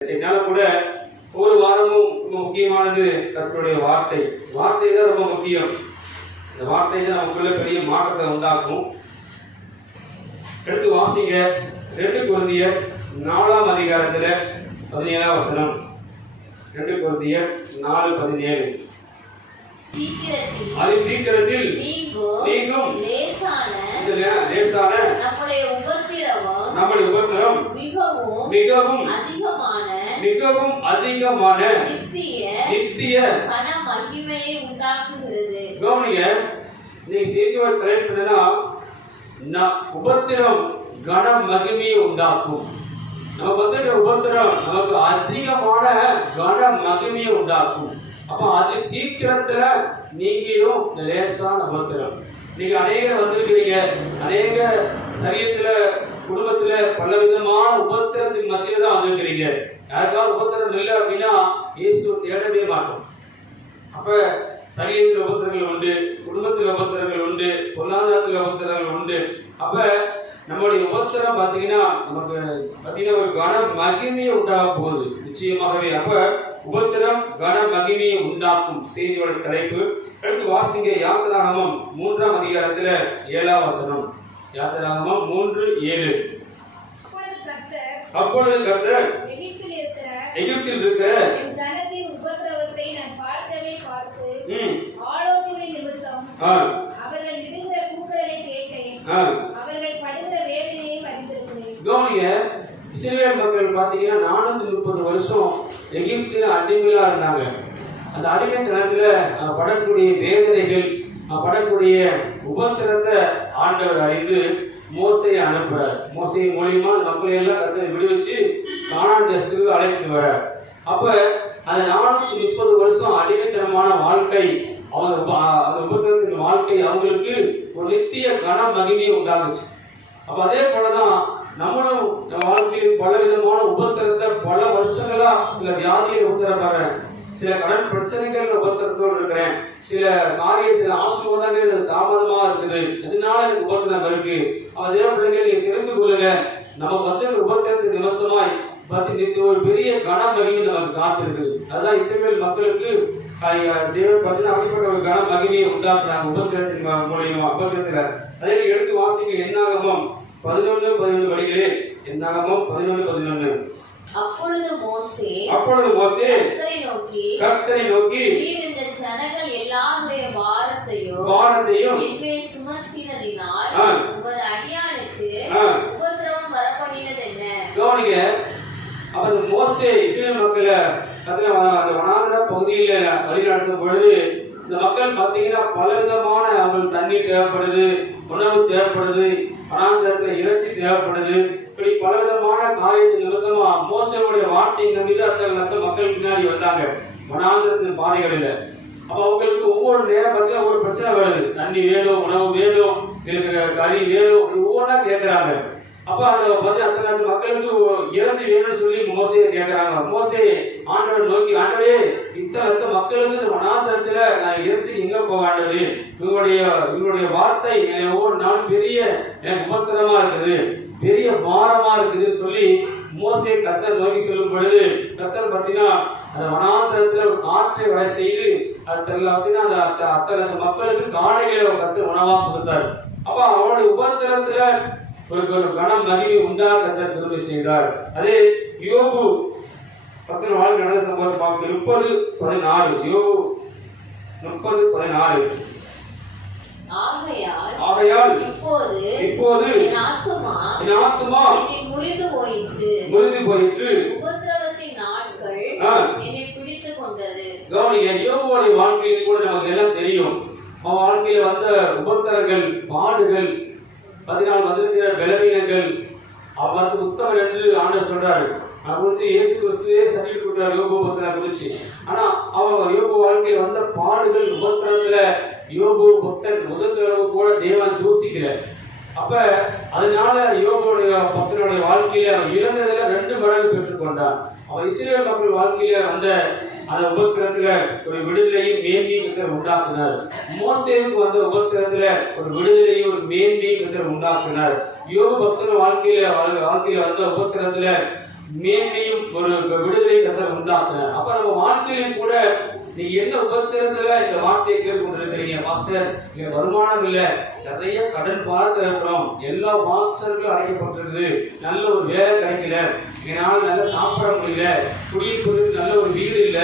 என்னால கூட ஒரு வாரமும் முக்கியமானது கர்த்தருடைய வார்த்தை. வார்த்தை தான் ரொம்ப முக்கியம். இந்த வார்த்தை தான் நமக்குள்ள பெரிய மாற்றத்தை உண்டாக்கும். எடுத்து வாசிங்க 2 கொரிந்தியர் 4ஆம் அதிகாரத்துல 17ஆம் வசனம். 2 கொரிந்தியர் 4:17. சீக்கிரத்தில் நீங்கும் லேசான நம்முடைய உபத்திரவம் மிகவும் அதிகமான நித்திய மகிமையை உண்டாக்குகிறது. கவனிங்க, நீ சீக்கிரம் தலைப்பினா உபத்திரம் கன மகிமையை உண்டாக்கும். நமக்கு வந்து உபத்திரம் நமக்கு அதிகமான கன மகிமையை உண்டாக்கும். அப்ப அது சீக்கிரத்துல நீங்களும் லேசான உபத்திரம். நீங்க அநேக வந்திருக்கிறீங்க, அநேக சரீரத்துல குடும்பத்துல பல விதமான உபத்திரத்தின் மத்தியில தான் வந்திருக்கிறீங்க. யாருக்காவது உபத்திரம் இல்லை அப்படின்னா இயேசு தேடவே மாட்டோம். அப்ப சரீரத்தில் உபத்திரங்கள் உண்டு, குடும்பத்தில் உபத்திரங்கள் உண்டு, பொருளாதாரத்தில் உபத்திரங்கள் உண்டு. அப்ப நம்மளுடைய உபத்திரம் பார்த்தீங்கன்னா நமக்கு பார்த்தீங்கன்னா ஒரு கன மகிமையை உண்டாக போகுது நிச்சயமாகவே. அப்ப உபத்திரம் கன மகிமையை உண்டாக்கும் செய்தியோட தலைப்பு. அடுத்து வாசிங்க யாத்திராகமம் 3ஆம் அதிகாரத்துல 7ஆம் வசனம். யாத்திராகமம் 3:7. அப்பொழுது கர்த்தர் எகிப்தில் இருக்கிற என் ஜனத்தின் உபத்திரவத்தை நான் பார்த்து ஆலோசனை நிமித்தம் அவர்கள் இடுகிற கூக்குரலை கேட்டேன், அவர்கள் படுகிற வேதனையை அறிந்திருக்கிறேன். கவனிங்க, இஸ்ரவேல் மக்கள் பாத்தீங்கன்னா 430 வருஷம் எகிப்தில் அடிமையா இருந்தாங்க. அந்த அடிமை நேரத்துல படக்கூடிய வேதனைகள், படக்கூடிய உபத்திரத்தை ஆண்டவர் அறிந்து மோசையை அனுப்புறார். மோசை மூலியமா மக்களை எல்லாம் கர்த்தர் விடுவிச்சு கானான் தேசத்துக்கு அழைச்சிட்டு வர. அப்ப அந்த 430 வருஷம் அடிமைத்தனமான வாழ்க்கை, அந்த உபத்திரத்தின் வாழ்க்கை அவங்களுக்கு ஒரு நித்திய கன மகிமையை உண்டாகுச்சு. அப்ப அதே போலதான் நம்மளும் வாழ்க்கையில் பல விதமான உபத்திரத்தை பல வருஷங்களா சில வியாதியை உபத்திரப்படுறேன், சில கடன் பிரச்சனைகள் உபத்திரத்தோடு இருக்கிறேன், சில காரியத்தில் ஆசீர்வாதங்கள் தாமதமா இருக்குது, இதனால எனக்கு உபத்திரம் இருக்கு. அதே பிள்ளைங்க நீங்க தெரிந்து கொள்ளுங்க, நம்ம வந்து உபத்திரத்தின் நிமித்தமாய் ஒரு பெரிய கன மகிமை நமக்கு காத்திருக்குது. அதுதான் இஸ்ரவேல் மக்களுக்கு தேவன் பார்த்தீங்கன்னா அப்படிப்பட்ட ஒரு கன மகிமையை உண்டாக்குறாங்க உபத்திரத்தின் மூலியமா. உபத்திரத்துல அதே எடுத்து வாசிங்க என்னாகமம் 11:11 வழிகளே. என்னாகமம் 11:11. அப்பொழுது மோசே கர்த்தரை நோக்கி இந்த ஜனங்கள் எல்லாருடைய பாரத்தையும் என்மேல் சுமத்தினதினால் உமது அடியானுக்கு உபத்திரவம் வரப்படினது என்ன? கவனிங்க, அப்ப மோசே இஸ்ரவேல் மக்களை அந்த வனாந்திர பகுதியில வழிநடத்தும் பொழுது இந்த மக்கள் பார்த்தீங்கன்னா பல விதமான அவங்களுக்கு தண்ணீர் தேவைப்படுது, உணவு தேவைப்படுது, வனாந்திரத்துல இறைச்சி தேவைப்படுது. இப்படி பல விதமான காரியத்தின் நிமித்தமா மோசையுடைய வார்த்தை நம்பிட்டு 6 லட்சம் மக்கள் பின்னாடி வந்தாங்க வனாந்திரத்தின் பாதைகளில். அப்ப அவங்களுக்கு ஒவ்வொரு நேரம் பார்த்தீங்கன்னா ஒரு பிரச்சனை வருது. தண்ணி வேணும், உணவு வேணும், கறி வேணும், ஒவ்வொன்றா கேட்கிறாங்க. அப்ப அந்த 6 லட்சம் மக்களுக்கு இறைச்சி வேணும்னு சொல்லி மோசையை கேட்கிறாங்க. மோசே ஆண்டவர் நோக்கி, ஆண்டவரே இத்தனை லட்சம் மக்களுக்கு வனாந்திரத்துல நான் இறைச்சி எங்க போக ஆண்டவரே, இவங்களுடைய வார்த்தை ஒவ்வொரு நாள் பெரிய உபத்திரமா இருக்குது, பெரிய பாரமா இருக்குதுன்னு சொல்லி மோசே கர்த்தர் நோக்கி சொல்லும் பொழுது கர்த்தர் பார்த்தீங்கன்னா அந்த வனாந்திரத்துல ஒரு காற்றை வர செய்து பார்த்தீங்கன்னா அந்த 6 லட்சம் மக்களுக்கு காணிகளை கர்த்தர் உணவா கொடுத்தார். அப்ப அவனுடைய உபத்திரத்துல ஒரு கன மகிமை உண்டாக கர்த்தர் திரும்பி செய்தார். அதே யோபு 10 நாள் நடந்த சம்பவம் பார்க்க 30:14. யோபு 30:14. ஆகையால் இப்போது என் ஆத்துமா முறிந்து போயிற்று, உபத்திரவத்தின் நாட்கள் என்னை பிடித்துக் கொண்டது. கவனிங்க, யோபுடைய வாழ்க்கையில் கூட நமக்கு எல்லாம் தெரியும். அவன் வாழ்க்கையில வந்த உபத்திரங்கள், பாடுகள், 14 வந்திருக்கிற பலவீனங்கள், அவருக்கு உத்தமர் என்று ஆண்டவர் சொல்றாரு. அது குறித்து இயேசு கிறிஸ்துவே சர்டிபிகேட் கொடுக்கிறார் யோபு பக்தனை குறிச்சு. ஆனா அவன் யோபு வாழ்க்கையில் வந்த பாடுகள், உபத்திரத்துல யோபு பக்தன் முதல் கூட தேவன் தூசிக்கல. அப்ப அதனால யோபுடைய பக்தனுடைய வாழ்க்கையில அவன் இழந்ததுல 2 மடங்கு பெற்றுக்கொண்டான். அவன் இஸ்ரவேல் மக்கள் வாழ்க்கையில அந்த உபத்திரத்துல ஒரு விடுதலையும் மேன்மையும் உண்டாக்குனார். மோசேவுக்கு வந்த உபத்திரத்துல ஒரு விடுதலையும் ஒரு மேன்மையும் உண்டாக்குனார். யோபு பக்தன் வாழ்க்கையில வந்த உபத்திரத்துல மேன்மையும் ஒரு விடுதலை கத்தர் உண்டாக்குறார். அப்ப நம்ம வாழ்க்கையிலும் கூட நீங்க என்ன உபத்திரத்துல இந்த வார்த்தையை கேட்டுக்கொண்டிருக்கிறீங்க, மாஸ்டர் எனக்கு வருமானம் இல்ல, நிறைய கடன் பார்த்து இருக்கிறோம், எல்லா மாஸ்டர்களும் அடைக்கப்பட்டிருக்குது, நல்ல ஒரு வேலை கிடைக்கல, எங்களால நல்லா சாப்பிட முடியல, குடியிருப்பதற்கு நல்ல ஒரு வீடு இல்ல,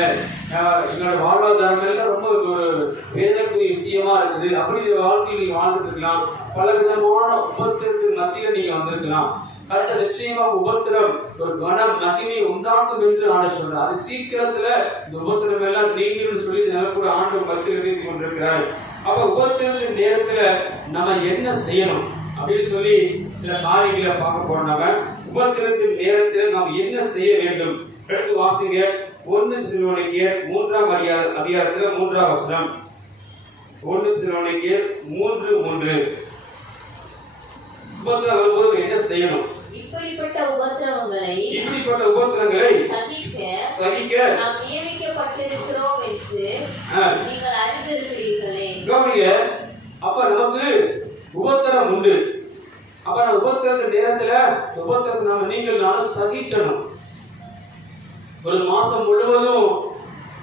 எங்களோட வாழ்வாதாரம் எல்லாம் ரொம்ப ஒரு வேதனைக்குரிய விஷயமா இருக்குது, அப்படி வாழ்க்கையில் நீங்க வாழ்ந்துட்டு இருக்கலாம். பல விதமான உபத்திரத்தின் மத்தியில நீங்க வந்திருக்கலாம். அடுத்த நிச்சயமா உபத்திரம் ஒரு கன மகிமையை உண்டாக்கும் என்று ஆண்டு சொல்றார். அது சீக்கிரத்துல இந்த உபத்திரம் எல்லாம் நீங்களும் சொல்லி கூட ஆண்டு பற்றி பேசி கொண்டிருக்கிறார். அப்ப உபத்திரத்தின் நேரத்துல நம்ம என்ன செய்யணும் அப்படின்னு சொல்லி சில காரியங்களை பார்க்க போறோம். நம்ம உபத்திரத்தின் நேரத்தில் நாம் என்ன செய்ய வேண்டும் எடுத்து வாசிங்க. 1 தெசலோனிக்கேயர் 3ஆம் அதிகாரத்துல 3ஆம் வசனம். 1 தெசலோனிக்கேயர் 3:3. உபத்திரம் வரும்போது என்ன செய்யணும்? இப்படிப்பட்ட உபத்திரவங்களை சகிக்க நாம் நியமிக்கப்பட்டிருக்கிறோம் என்று நீங்கள் அறிந்திருக்கிறீர்களே. கவனிங்க, அப்ப நமக்கு உபத்திரம் உண்டு. அப்ப நம்ம உபத்திரத்தின் நேரத்துல உபத்திரத்தை நாம நீங்களும் சகிக்கணும். ஒரு மாசம் முழுவதும்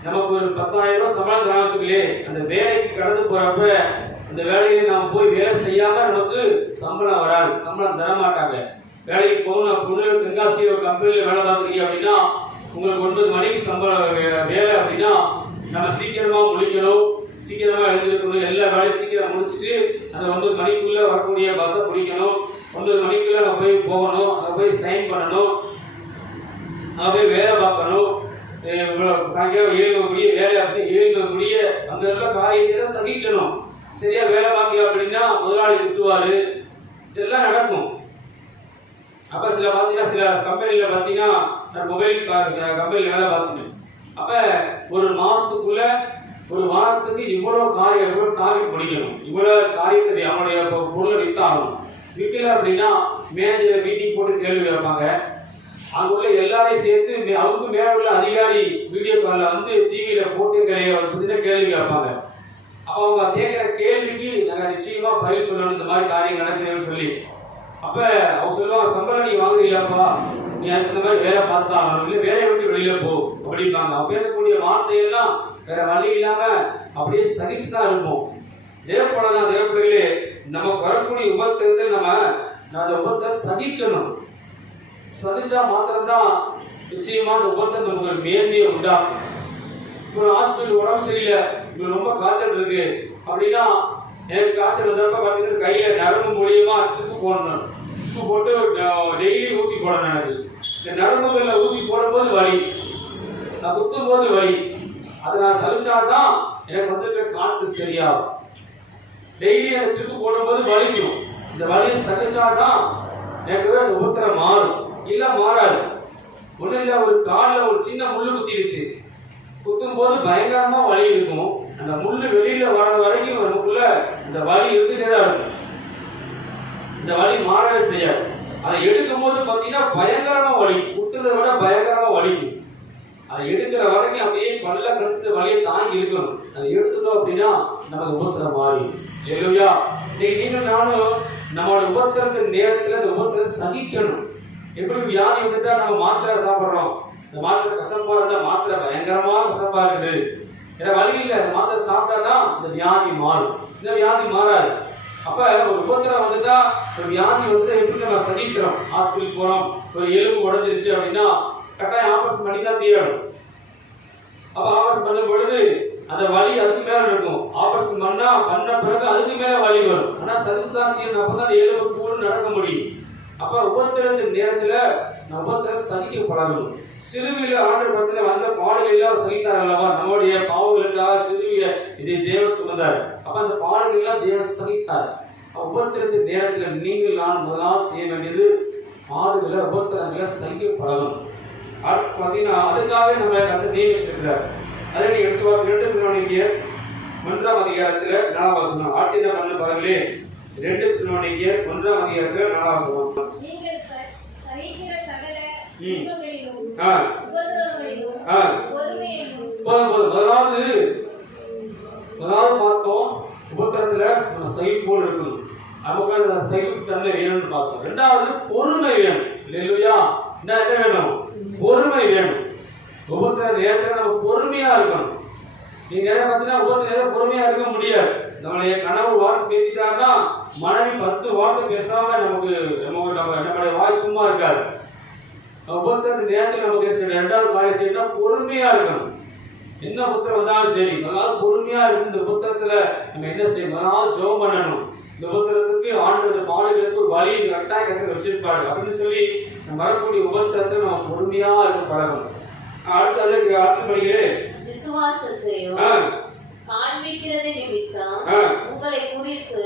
நமக்கு ஒரு 10,000 ரூபாய் சம்பளம் தராங்களே, அந்த வேலைக்கு கடந்து போறப்ப அந்த வேலையில நாம போய் வேலை செய்யாம நமக்கு சம்பளம் வராது, சம்பளம் தர மாட்டாங்க. வேலைக்கு போகணும், பொண்ணு தென்காசி ஒரு கம்பெனியில வேலை பார்க்குறீங்க அப்படின்னா உங்களுக்கு 9 மணிக்கு சம்பளம் வேலை அப்படின்னா நம்ம சீக்கிரமா முடிக்கணும், சீக்கிரமா எழுந்திருக்கணும், எல்லா வேலையும் சீக்கிரம் முடிச்சுட்டு அந்த 9 மணிக்குள்ள வரக்கூடிய பஸ்ஸை பிடிக்கணும், 9 மணிக்குள்ள நம்ம போய் போகணும், அங்கே போய் சைன் பண்ணணும், அங்கே போய் வேலை பார்க்கணும், சாயங்காலம் 7 மணி வேலை அப்படி 7 மணி அந்த எல்லாம் காரியத்தை சகிக்கணும். சரியா வேலை பார்க்கல அப்படின்னா முதலாளி திட்டுவாரு, இதெல்லாம் நடக்கும். அப்ப சில பாத்தீங்கன்னா சில கம்பெனில பாத்தீங்கன்னா மொபைல் கம்பெனில வேலை பார்த்துட்டேன். அப்ப ஒரு மாசத்துக்குள்ள ஒரு வாரத்துக்கு இவ்வளவு காரியம் முடிக்கணும், இவ்வளவு காரியத்தை அவனுடைய பொருளை வித்தாகணும். விற்கல அப்படின்னா மேனேஜர் மீட்டிங் போட்டு கேள்வி கேட்பாங்க. அங்குள்ள எல்லாரையும் சேர்த்து அவருக்கு மேல உள்ள அதிகாரி வீடியோ கால்ல வந்து டிவியில போட்டு கேள்வி கேட்பாங்க. அப்ப அவங்க கேட்கிற கேள்விக்கு நாங்க நிச்சயமா பதில் சொல்லணும், இந்த மாதிரி காரியம் நடக்குதுன்னு சொல்லி. அப்ப அவங்க சொல்லுவாங்க, சம்பளம் நீ வாங்குறீங்களாப்பா, நீ அந்த மாதிரி வேலை பார்த்தா இல்லை வேலையை விட்டு வெளியில போ அப்படிம்பாங்க. அவங்க பேசக்கூடிய வார்த்தையெல்லாம் வேற வழி இல்லாம அப்படியே சகிச்சுதான் இருப்போம். தேவப்படலாம் தேவப்படையிலே நமக்கு வரக்கூடிய உபத்திரத்தை நம்ம அந்த உபத்தை சகிக்கணும். சகிச்சா மாத்திரம்தான் நிச்சயமா அந்த உபத்தை நமக்கு மேன்மையை உண்டாகும். இப்போ ஹாஸ்பிட்டல் உடம்பு சரியில்லை, இப்போ ரொம்ப காய்ச்சல் இருக்கு அப்படின்னா எனக்கு காய்ச்சல் வந்தப்ப பார்த்தீங்கன்னா கையில நரம்பு மூலியமா துப்பு போடணும், துப்பு போட்டு டெய்லி ஊசி போடணும். எனக்கு இந்த நரம்புகள்ல ஊசி போடும்போது வலி, நான் குத்தும் போது வலி, அதை நான் சலிச்சாதான் எனக்கு வந்து காற்று சரியாகும். டெய்லி அந்த துப்பு போடும்போது வலிக்கும், இந்த வலியை சகிச்சாதான் எனக்கு அந்த உபத்திரம் மாறும், இல்ல மாறாது. ஒண்ணு இல்ல, ஒரு காலில் ஒரு சின்ன முள்ளு குத்திடுச்சு, குத்தும் போது பயங்கரமா வலி இருக்கும், அந்த முள்ளு வெளியில வர வரைக்கும் நமக்குள்ள இந்த வலி இருந்துட்டே தான் இருக்கும், இந்த வலி மாறவே செய்யாது. அதை எடுக்கும் போது பாத்தீங்கன்னா பயங்கரமா வலி, குத்துறதை விட பயங்கரமா வலிக்கும். அதை எடுக்கிற வரைக்கும் அப்படியே பல்ல கடிச்சு வலியை தாங்கி இருக்கணும். அதை எடுத்துட்டோம் அப்படின்னா நமக்கு உபத்திரம் மாறி. இல்லையா? நீங்க நானும் நம்மளோட உபத்திரத்தின் நேரத்துல அந்த உபத்திரம் சகிக்கணும். எப்படி வியாதி வந்துட்டா நம்ம மாத்திரை சாப்பிடுறோம், இந்த மாத்திரை கசப்பா இருந்தா மாத்திரை பயங்கரமா கசப்பா இருக்குது, ஏன்னா வலி இல்லை, அந்த மாத்திரை சாப்பிட்டாதான் இந்த வியாதி மாறும், இந்த வியாதி மாறாது. அப்ப ஒரு உபத்திரம் வந்துட்டா ஒரு வியாதி வந்து எப்படி நம்ம சகிக்கிறோம். ஹாஸ்பிட்டல் போறோம், ஒரு எலும்பு உடஞ்சிருச்சு அப்படின்னா கட்டாயம் ஆபரேஷன் பண்ணி தான் தீரணும். அப்ப ஆபரேஷன் பண்ணும் பொழுது அந்த வலி அதுக்கு மேல இருக்கும், ஆபரேஷன் பண்ண பிறகு அதுக்கு மேல வலி வரும், ஆனா சதுக்கு தான் தீரணும், அப்பதான் எலும்பு கூட நடக்க முடியும். அப்ப உபத்திரத்தின் நேரத்துல நம்ம உபத்திரம் சகிக்க பழகணும். சிறுவியில ஆண்டு பத்தில வந்த பாடல்கள் எல்லாம் சகித்தார் அல்லவா, நம்முடைய பாவங்களுக்காக சிறுவிய இதை தேவன் சுமந்தார். அப்ப அந்த பாடல்கள் எல்லாம் தேவன் சகித்தார். உபத்திரத்தின் நேரத்துல நீங்கள் நான் முதலாக செய்ய வேண்டியது பாடுகளை உபத்திரங்களை சகிக்க பழகணும். அடுத்து பாத்தீங்கன்னா அதுக்காகவே நம்ம கருத்து நியமிச்சிருக்கிறார். அதை நீங்க எடுத்து வாசி 2 தெசலோனிக்கேயர் 1ஆம் அதிகாரத்துல 4ஆம் வசனம். ஆட்டின பண்ண பாருங்களே, 2 தெசலோனிக்கேயர் 1ஆம் அதிகாரத்துல 4ஆம் வசனம். நீங்கள் சகிக்கிற சகல துன்பங்களிலும் உபத்திரவங்களிலும் பொறுமையிலும். முதலாவது பார்த்தோம், உபத்திரத்துல நம்ம சகிப்போடு இருக்கணும், நமக்கு அந்த சகிப்பு தன்மை வேணும்னு பார்த்தோம். 2வது பொறுமை வேணும். இல்லையா? என்ன வேணும்? நீங்க பாத்தீங்கன்னா உபத்திரத்துல பொறுமையா இருக்க முடியாது. நம்மளுடைய கணவர் வார்த்தை பேசிட்டாருன்னா மனைவி 10 வார்த்தை பேசாம நம்மளுடைய வாய் சும்மா இருக்காது. உபத்திரத்து நேரத்தில் நமக்கு ரெண்டாவது காரியம் செய்யணும், பொறுமையா இருக்கணும். என்ன புத்திரம் வந்தாலும் சரி, அதாவது பொறுமையா இருக்கு. இந்த புத்திரத்துல நம்ம என்ன செய்யணும், அதாவது ஜெபம் பண்ணணும். இந்த புத்திரத்துக்கு ஆண்டவர் மாடுகளுக்கு ஒரு வழி கட்டாயம் வச்சிருப்பாரு அப்படின்னு சொல்லி நம்ம வரக்கூடிய உபத்திரத்தை நம்ம பொறுமையா இருக்க பழகணும். அடுத்த படியே விசுவாசத்தையும் காண்பிக்கிறது நிமித்தம் உங்களை குறித்து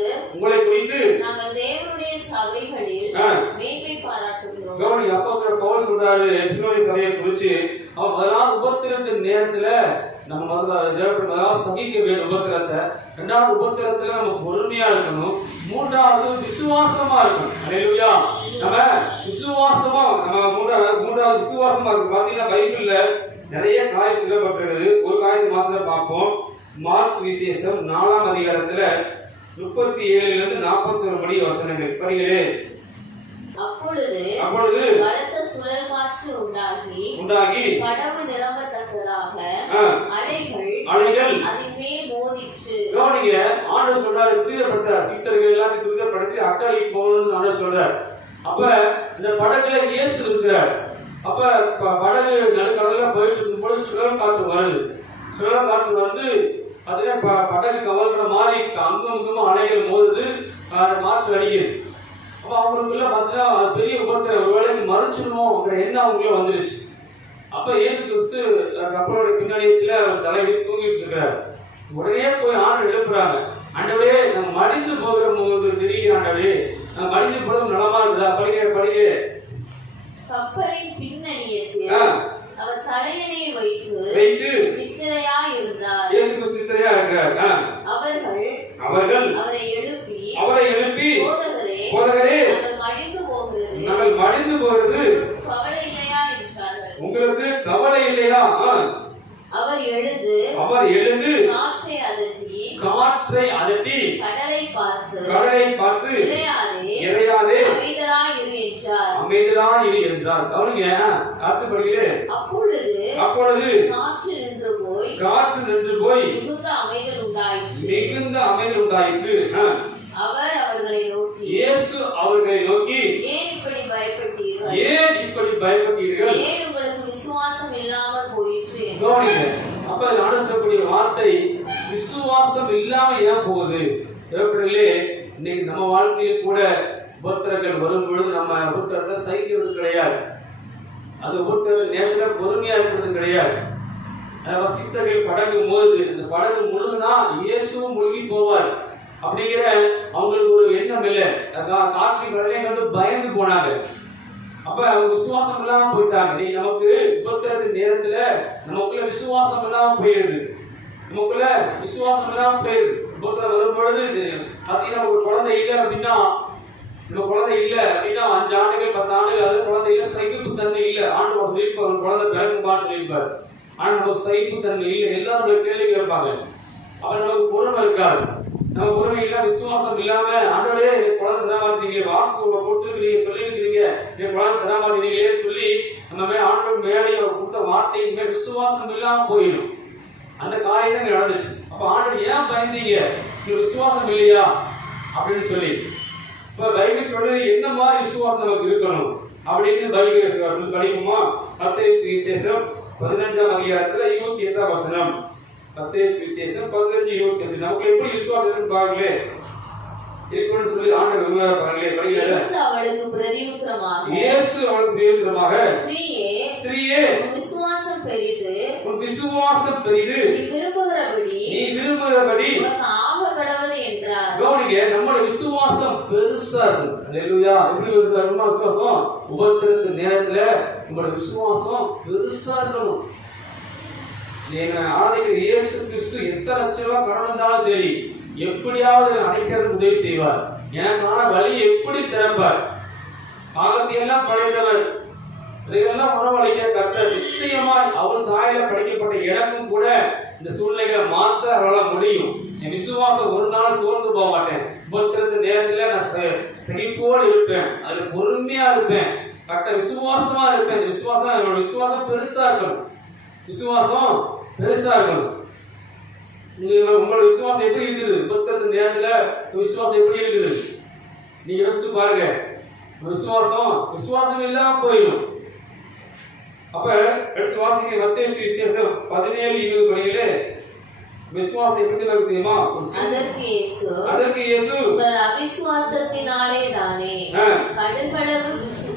நாங்கள் தேவனுடைய சபைகளில் மேன்மை பாராட்டுகிறோம். கவனி, அப்போஸ்தலர் பவுல் சொல்றாரு எபிசோடிய சபையை குறித்து, அவன் முதலாவது உபத்திரத்தின் நேரத்துல நம்ம முதலாவது சகிக்க வேண்டிய உபத்திரத்தை, இரண்டாவது உபத்திரத்துல நம்ம பொறுமையா இருக்கணும், மூன்றாவது விசுவாசமா இருக்கணும். அல்லேலூயா. நம்ம விசுவாசமா மூன்றாவது விசுவாசமா இருக்கும். பாத்தீங்கன்னா பைபிள்ல நிறைய காரியம் சொல்லப்பட்டிருக்கிறது. ஒரு காரியத்தை மாத்திரம் பார்ப்போம். மார்க் விசேஷம் 4ஆம் அதிகாரத்துல 37 41 படி வசனங்கள் படிகளே. அப்பொழுது பலத்த சுழல் காற்று உண்டாகி படகு நிரம்பத்தக்கதாக அலைகள் அதன் மேல் மோதிற்று. கவனிங்க, ஆண்டவர் சொல்றாரு, பிரியப்பட்ட சிஸ்டர்கள் எல்லாரும் பிரியப்படுத்தி அக்கறை போகணும்னு ஆண்டவர் சொல்றாரு. அப்ப இந்த படகுல இயேசு இருக்கிறார். அப்ப படகு நடுக்கடல்ல போயிட்டு இருக்கும்போது சுழல் காற்று வருது. சுழல் காற்று வந்து அதுல படகு கவல்ற மாதிரி அங்கமுகமா அலைகள் மோதுது, மாற்று அடிக்குது. அப்ப அவங்களுக்குள்ள பார்த்தா பெரிய உபத்திரம், ஒரு வேளைக்கு மறைச்சிடணும்ங்கிற எண்ணம் அவங்களுக்குள்ள வந்துருச்சு. அப்ப இயேசு கிறிஸ்து கப்பலோட பின்னணியத்துல தலைவி தூங்கிட்டு இருக்கிறார். உடனே போய் ஆண்டு எழுப்புறாங்க, ஆண்டவரே நம்ம மடிந்து போகிற போது தெரியுது, ஆண்டவரே நம்ம மடிந்து போகிறது நலமா இருக்குதா? படிக்க கப்பலின் பின்னணியத்தில் அவர் தலையணை வைத்து நித்திரையா இருந்தார். இயேசு கிறிஸ்து நித்திரையா இருக்கிறார். அவர்கள் அவரை எழுப்பி போதகரே நாங்கள் மடிந்து போகிறது கவலை இல்லையா என்றார்கள். உங்களுக்கு கவலை இல்லையா? அவர் எழுந்து காற்றை அதட்டி கடலை பார்த்து இறையாதே அமைதலாய் இரு என்றார். கவனிங்க, அடுத்தபடியிலே அப்பொழுது காற்று நின்று போய் மிகுந்த அமைதல் உண்டாயிற்று. அவர் அவர்களை நோக்கி, இயேசு அவர்களை நோக்கி, ஏன் இப்படி பயப்பட்டீர்கள்? ஏன் உங்களுக்கு விசுவாசம் இல்லாமல் போயிற்று? கவனிங்க, அப்ப நடக்கக்கூடிய வார்த்தை விசுவாசம் இல்லாம ஏன் போகுது? தேவர்களே, இன்னைக்கு நம்ம வாழ்க்கையில் கூட உபத்திரங்கள் வரும் பொழுது நம்ம உபத்திரத்தை சகிக்கிறது கிடையாது. அது உபத்திர நேரத்தில் பொறுமையா இருக்கிறது கிடையாது. சிஸ்டர்கள் படகு மோதுது, இந்த படகு முழுதுனா இயேசுவும் மூழ்கி போவார் அப்படிங்கிற அவங்களுக்கு ஒரு எண்ணம் இல்லை. காட்சி கடலை வந்து பயந்து போனாங்க. அப்ப அவங்க விசுவாசம் இல்லாம போயிட்டாங்க. நீ நமக்கு உபத்திரத்தின் நேரத்துல நமக்குள்ள விசுவாசம் இல்லாம போயிடுது. உபத்திரம் வரும் பொழுது பாத்தீங்கன்னா ஒரு குழந்தை இல்லை அப்படின்னா, நம்ம குழந்தை இல்லை அப்படின்னா 5 ஆண்டுகள் 10 ஆண்டுகள் அது குழந்தை இல்லை, சகிப்பு தன்மை இல்லை. ஆண்டு ஒரு குழந்தை பிறகுமான்னு சொல்லியிருப்பாரு. ஆனா நமக்கு சகிப்பு தன்மை இல்லை. எல்லாரும் கேள்வி கேட்பாங்க. அப்ப நமக்கு பொறுமை இருக்காது. நம்ம பொறுமை இல்ல, விசுவாசம் இல்லாம ஆண்டவரே குழந்தை தர மாட்டீங்க, வாக்கு போட்டுருக்கீங்க, சொல்லியிருக்கிறீங்க, குழந்தை தர மாட்டீங்களே சொல்லி நம்ம ஆண்டவர் மேலே கொடுத்த வார்த்தையுமே விசுவாசம் இல்லாம போயிடும். அந்த காரியம் நடந்துச்சு. அப்ப ஆண்டவர் ஏன் பயந்தீங்க, விசுவாசம் இல்லையா அப்படின்னு சொல்லி. இப்ப பைபிள் சொல்றது என்ன மாதிரி விசுவாசம் நமக்கு இருக்கணும் அப்படின்னு பைபிள் படிக்குமா? மத்தேயு விசேஷம் 15ஆம் அதிகாரத்துல 28ஆம் வசனம். மத்தேயு விசேஷம் 15:28. நமக்கு எப்படி விசுவாசம் இருக்குன்னு பாருங்களே. இருக்குன்னு சொல்லி ஆண்டவர் விவரம் பாருங்களே. படிக்கிறேன். இயேசு அவளுக்கு பிரதியுத்தரமாக, ஸ்திரீயே உன் விசுவாசம் பெரிது, நீ விரும்புகிறபடி உனக்கு ஆக கடவுள் என்றார். கவனிங்க, நம்மளோட விசுவாசம் பெருசா இருக்கும். அல்லேலூயா. எப்படி பெருசா இருக்குமா விசுவாசம்? உபத்திரத்தின் நேரத்துல உங்களோட விசுவாசம் பெருசா இருக்கணும். நீங்க ஆராதிக்கிற இயேசு கிறிஸ்து எத்தனை லட்சம் ரூபாய் கடன் வந்தாலும் சரி, எப்படியாவது அடைக்கிறதுக்கு உதவி செய்வார். எனக்கான வழி எப்படி திறப்பார். பாகத்தையெல்லாம் படைத்தவர், இதையெல்லாம் உணவளிக்க கர்த்தர் நிச்சயமாய் அவர் சாயல படைக்கப்பட்ட எனக்கும் கூட இந்த சூழ்நிலைகளை மாற்ற அவரால் முடியும். என் விசுவாசம் ஒரு நாள் சோர்ந்து போக மாட்டேன். உபத்திரத்தின் நேரத்துல நான் செழிப்போடு இருப்பேன், அதுல பொறுமையா இருப்பேன், கட்ட விசுவாசமா இருப்பேன். விசுவாசம் பெருசா இருக்கணும். உங்களோட விசுவாசம் எப்படி இருக்குது? உபத்திரத்தின் நேரத்துல விசுவாசம் எப்படி இருக்குது? நீங்க யோசிச்சு பாருங்க. விசுவாசம் இல்லாம போயிடும். அப்ப எடுத்து வாசிக்க மத்தேயு சுவிசேஷம் 17:20 படியிலே விசுவாசம் எப்படி நமக்கு தெரியுமா? அதற்கு இயேசு உங்கள் அவிசுவாசத்தினாலே தானே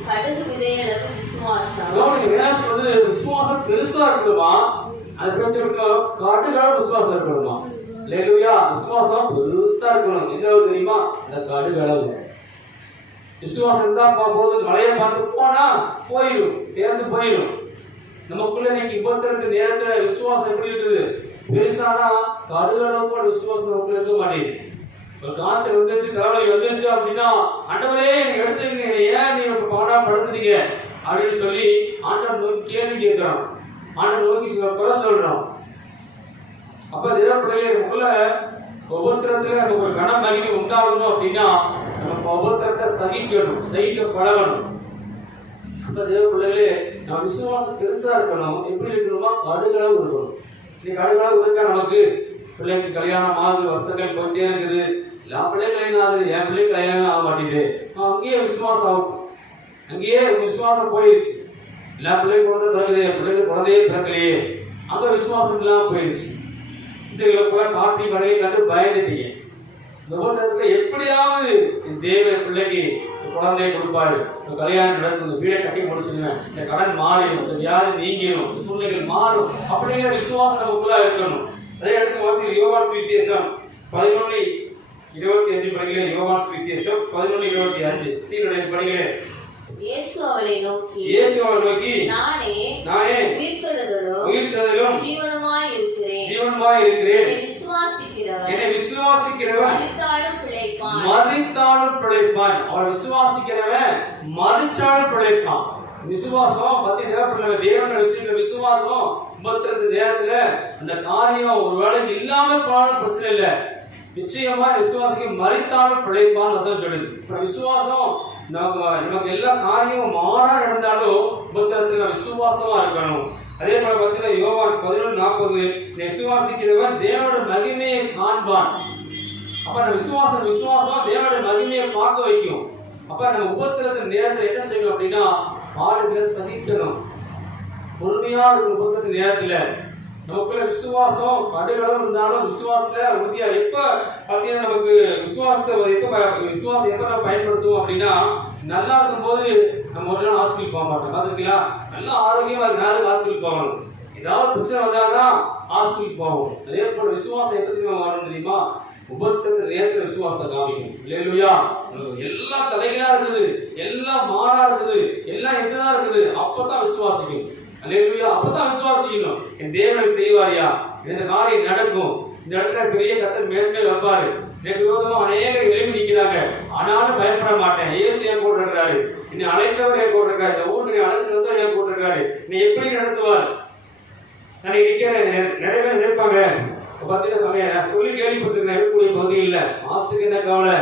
கடுகு விதையளவு விசுவாசம். விசுவாசம் பெருசா இருக்கணுமா? அது பெருசா இருக்கணும். கடுகளவு விசுவாசம் இருக்கணுமா? அல்லேலூயா. விசுவாசம் பெருசா இருக்கணும். என்ன தெரியுமா? அந்த கடுகளவு விசுவாசம் தான் போது. மழையை பார்த்து போனா போயிடும், தேர்ந்து போயிடும். நமக்குள்ள இன்னைக்கு உபத்திரத்தின் நேரத்துல விசுவாசம் எப்படி இருக்குது? பெருசானா கடுகளவு விசுவாசம் நமக்குள்ள இருக்க மாட்டேங்குது. ஒரு காய்ச்சல் வந்துச்சு, தலைவலி வந்துச்சு அப்படின்னா, ஆண்டவரே நீங்க எடுத்துங்க, ஏன் நீங்க பாடா படுத்துறீங்க அப்படின்னு சொல்லி ஆண்டவர் நோக்கி கேள்வி கேட்கிறோம். ஆண்டவர் நோக்கி குறை சொல்றோம். அப்ப தேவப்பிள்ளையே நமக்குள்ள உபத்திரத்துல நமக்கு ஒரு கன மகிமை உண்டாகணும் அப்படின்னா நம்ம உபத்திரத்தை சகிக்க பழகணும். அப்ப தேவப்பிள்ளையே நம்ம விசுவாசம் பெருசா இருக்கணும். எப்படி இருக்கணுமா? கடுகளவு இருக்கணும். இன்னைக்கு கடுகளவு இருக்கா? நமக்கு பிள்ளைக்கு கல்யாணம் ஆகுது, வருஷங்கள் போயிட்டே இருக்குது. எல்லா பிள்ளையும் கல்யாணம் ஆகுது, என் பிள்ளைக்கு கல்யாணம் ஆக மாட்டேங்குது. அங்கேயே விசுவாசம் ஆகும். அங்கேயே விசுவாசம் போயிடுச்சு. எல்லா பிள்ளையும் குழந்தை பிறகுது, என் பிள்ளைக்கு குழந்தையே பிறக்கலையே. அங்க விசுவாசம் இல்லாம போயிடுச்சு. காட்சி மழையை கண்டு பயந்துட்டீங்க. இந்த உலகத்துல எப்படியாவது தேவ பிள்ளைக்கு குழந்தையை கொடுப்பாரு, கல்யாணம் நடக்கும், வீடை கட்டி முடிச்சுங்க, இந்த கடன் மாறிடும், இந்த வியாதி நீங்கிடும், சூழ்நிலைகள் மாறும் அப்படிங்கிற விசுவாசம் நமக்குள்ள இருக்கணும். அதே இடத்துக்கு வாசி யோவான் சுவிசேஷம் 11:25 படிகளே. யோவான் சுவிசேஷம் 11:25 சீருடைய படிகளே. இயேசு அவளை நோக்கி நானே உயிர்த்தெழுதலும் ஜீவனுமாய் இருக்கிறேன். என்னை விசுவாசிக்கிறவன் மரித்தாலும் பிழைப்பான். அவரை விசுவாசிக்கிறவன் மரிச்சாலும் பிழைப்பான். விசுவாசம் பத்தி தேவனை வச்சிருக்கிற விசுவாசம் உபத்திரத்தின் நேரத்துல அந்த காரியம் ஒருவேளை இல்லாம போனாலும் பிரச்சனை இல்லை. நிச்சயமா விசுவாசிக்க மரித்தாலும் பிழைப்பான் வசனம் சொல்லுது. விசுவாசம் நமக்கு எல்லா காரியமும் மாறா நடந்தாலும் உபத்திரத்துல விசுவாசமா இருக்கணும். அதே போல பார்த்தீங்கன்னா யோவான் 11:40 விசுவாசிக்கிறவன் தேவனோட மகிமையை காண்பான். அப்ப நம்ம விசுவாசம் தேவனோட மகிமையை பார்க்க வைக்கும். அப்ப நம்ம உபத்திரத்தின் நேரத்துல என்ன செய்யணும் அப்படின்னா பாடுகளை சகிக்கணும். பொறுமையா இருக்கும். உபத்திரத்தின் நேரத்துல நமக்குள்ள விசுவாசம் கடுகளவு இருந்தாலும் விசுவாசத்துல உறுதியா எப்ப பாத்தீங்கன்னா நமக்கு விசுவாசம் எப்ப நம்ம பயன்படுத்துவோம் அப்படின்னா நல்லா இருக்கும் போது நம்ம ஒரு நாள் ஹாஸ்பிட்டல் போக மாட்டோம். பாத்துருக்கீங்களா? நல்லா ஆரோக்கியமா இருந்தாலும் ஹாஸ்பிட்டல் போகணும். ஏதாவது பிரச்சனை வந்தாதான் ஹாஸ்பிட்டல் போவோம். அதே போல விசுவாசம் எப்படி நம்ம வரணும் தெரியுமா? உபத்திரத்தின் நேரத்துல விசுவாசத்தை காமிக்கணும். இல்லையா? எல்லா தலைகளா இருக்குது, எல்லாம் மாறா இருக்குது, எல்லாம் எதுதான் இருக்குது, அப்பதான் விசுவாசிக்கும். அல்லேலூயா. அப்பதான் விசுவாசிக்கணும். என் தேவன் செய்வாரியா, இந்த காரியம் நடக்கும், இந்த இடத்துல பெரிய கர்த்தர் மேன்மேல் வைப்பாரு. எனக்கு விரோதமா அநேகர் எழுப்பி நிக்கிறாங்க, ஆனாலும் பயப்பட மாட்டேன். இயேசு என் கூட இருக்காரு, என்னை அழைத்தவர் என் கூட இருக்காரு, இந்த ஊருக்கு அழைச்சு வந்தவர் என் கூட இருக்காரு, நீ எப்படி நடத்துவார்? நான் நிக்கிறேன். நிறைய பேர் நினைப்பாங்க பாத்தீங்கன்னா சொல்லி கேள்விப்பட்டிருக்கேன். இருக்கக்கூடிய பகுதி இல்ல மாஸ்டருக்கு என்ன கவலை?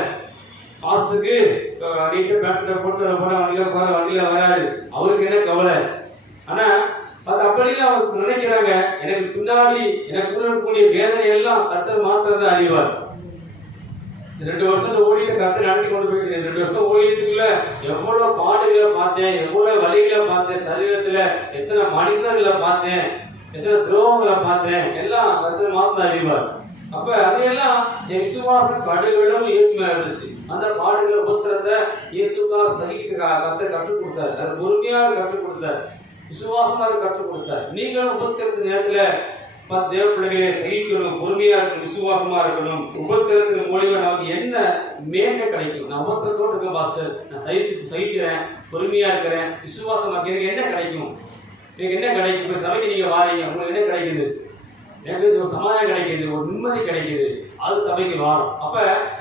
மாஸ்டருக்கு நீங்க பேசுற போட்டு வண்டியில வராது, அவருக்கு என்ன கவலை? ஆனா அது அப்படிலாம் அவங்க நினைக்கிறாங்க. எனக்கு பின்னாடி எனக்கு இருக்கக்கூடிய வேதனை எல்லாம் கர்த்தர் மாத்திரம் அறிவார். 2 வருஷத்துல ஓடிட்டு கர்த்தர் நடத்தி கொண்டு போயிருக்கேன். 2 வருஷம் ஓடிட்டுக்குள்ள எவ்வளவு பாடுகளை பார்த்தேன், எவ்வளவு வலிகளை பார்த்தேன், சரீரத்துல எத்தனை மனிதர்களை பார்த்தேன், எத்தனை துரோகங்களை பார்த்தேன், எல்லாம் கர்த்தர் மாத்திரம் அறிவார். அப்ப அதையெல்லாம் என் விசுவாசம் கடுகளும் இயேசு மேல இருந்துச்சு. அந்த பாடுகளை உபத்திரத்தை இயேசுக்காக சகிக்கிறதுக்காக கர்த்தர் கற்றுக் கொடுத்தாரு. அது பொறுமையாக கற்றுக் கொடுத்தாரு, விசுவாசமாக கற்றுக் கொடுத்தார். நீங்களும் உபத்திரத்தின் நேரத்துல தேவ பிள்ளைகளை சகிக்கணும், பொறுமையா இருக்கணும், விசுவாசமா இருக்கணும். உபத்திரத்தின் மூலியமா நமக்கு என்ன மேன்மை கிடைக்கும்? நான் உபத்திரத்தோடு இருக்கேன் பாஸ்டர், நான் சகிக்கிறேன், பொறுமையா இருக்கிறேன், விசுவாசமா எனக்கு என்ன கிடைக்கும்? எனக்கு என்ன கிடைக்கும்? இப்ப சபைக்கு நீங்க வாரீங்க, உங்களுக்கு என்ன கிடைக்குது? எனக்கு ஒரு சமாதானம் கிடைக்குது, ஒரு நிம்மதி கிடைக்குது, அது சபைக்கு வாரம். அப்ப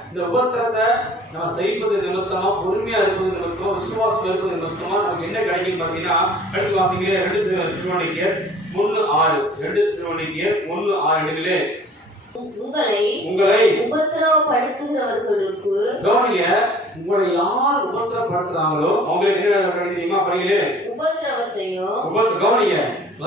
இந்த உபத்திரத்தை நம்ம சகிப்பது நிமித்தமா, பொறுமையா இருப்பது நிமித்தம், விசுவாசம் இருப்பது நிமித்தமா நமக்கு என்ன கிடைக்கும் பார்த்தீங்கன்னா, அடுத்து வாசிங்க 2 தெசலோனிக்கேயர் 3:6. 2 தெசலோனிக்கேயர் 3:6 உங்களை உபத்திரவப்படுத்துகிறவர்களுக்கு கவனிங்க, உங்களை யார் உபத்திரப்படுத்துறாங்களோ அவங்களுக்கு என்ன தெரியுமா? படிங்களே, உபத்திரவத்தையும் கவனிங்க.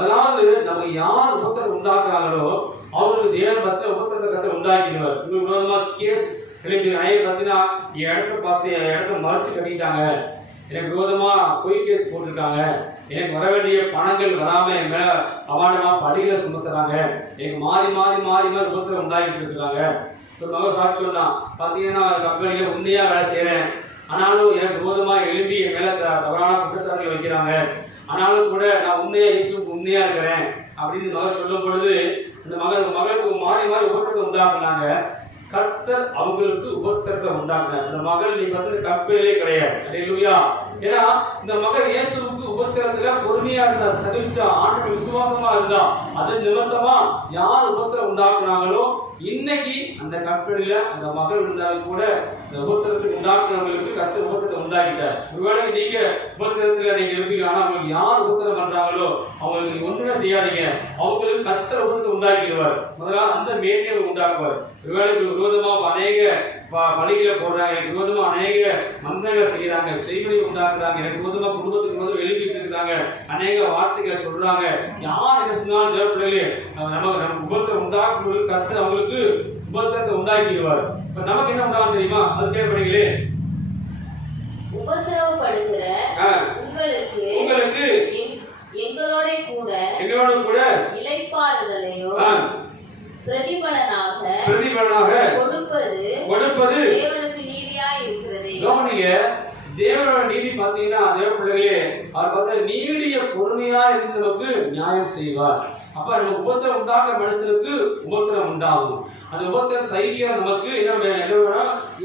அதாவது நம்ம யார் உபத்திரம் உண்டாக்குறாங்களோ அவர்களுக்கு தேவன் பத்தின உபத்திரத்தை கத்த உண்டாக்கிடுவார். உங்களுக்கு விரோதமா கேஸ் எழுப்பி பார்த்தீங்கன்னா இடத்த பாசி இடத்த மறைச்சு கட்டிட்டாங்க, எனக்கு விரோதமா பொய் கேஸ் போட்டிருக்காங்க, எனக்கு வர வேண்டிய பணங்கள் வராம என் மேல அபாண்டமா படிகளை சுமத்துறாங்க, எனக்கு மாறி மாறி மாறி மாறி உபத்திரம் உண்டாக்கிட்டு இருக்காங்க. ஒரு மகன் சாட்சி சொன்னா, பாத்தீங்கன்னா கம்பெனியில உண்மையா வேலை செய்யறேன், ஆனாலும் எனக்கு விரோதமா எழுப்பி என் மேல தவறான குற்றச்சாட்டுகள் வைக்கிறாங்க, ஆனாலும் கூட நான் உண்மையா இயேசுக்கு உண்மையா இருக்கிறேன் அப்படின்னு மகன் சொல்லும் பொழுது அந்த மகளுக்கு மாறி மாறி உபத்திரத்தை உண்டாக்குனாங்க. கர்த்தர் அவங்களுக்கு உபத்திரத்தை உண்டாக்குனார். அந்த மகள் நீ பார்த்து கற்பையிலே கிடையாது. அல்லேலூயா. ஏன்னா இந்த மகள் இயேசுவுக்கு உபத்திரத்துல பொறுமையா இருந்தா, சகிச்சா, ஆண்டு விசுவாசமா இருந்தா, அது நிமித்தமா யார் உபத்திரம் உண்டாக்குனாங்களோ இன்னைக்கு அந்த கற்பனையில அந்த மகள் இருந்தாலும் கூட இந்த உபத்திரத்துக்கு உண்டாக்குனவங்களுக்கு கர்த்தர் உபத்திரத்தை உண்டாக்கிட்டார். ஒருவேளை நீங்க உபத்திரத்துல நீங்க இருப்பீங்க, ஆனா அவங்களுக்கு யார் உபத்திரம் பண்றாங்களோ அவங்களுக்கு ஒன்றுமே செய்யாதீங்க, அவங்களுக்கு கர்த்தர் உபத்திரத்தை உண்டாக்கிடுவார். முதலாவது அந்த மேன்மையை உண்டாக்குவார். ஒருவேளை விரோதமா அநேக பலிகளை போடுறாங்க, எனக்கு விரோதமா அநேக மந்திரங்களை செய்யறாங்க, செய்வனை உண்டாக்குறாங்க, எனக்கு விரோதமா குடும்பத்துக்கு விரோதம் எழுதிட்டு இருக்காங்க, அநேக வார்த்தைகளை சொல்றாங்க, யார் என்ன சொன்னாலும் தேவைப்படலையே நம்ம உபத்திரம் உண்டாக்குவது கர்த்தர் அவங்களுக்கு உபத்திரத்தை உண்டாக்கிடுவார். இப்ப நமக்கு என்ன உண்டாகும் தெரியுமா? அது கேட்பீங்களே, உபத்திரவப்படுகிற உங்களுக்கு எங்களோட கூட இளைப்பாறுதலையோ பிரதிபலனாக கொடுப்பது தேவனுக்கு நீதியாய் இருக்கிறது. தேவனோட நீதி பாத்தீங்கன்னா தேவ பிள்ளைகளே, அவர் பார்த்தா நீடிய பொறுமையா இருந்தவருக்கு நியாயம் செய்வார். அப்ப நம்ம உபத்திரம் உண்டாக்க மனுஷனுக்கு உபத்திரம் உண்டாகும். அந்த உபத்திர செய்தியா நமக்கு என்ன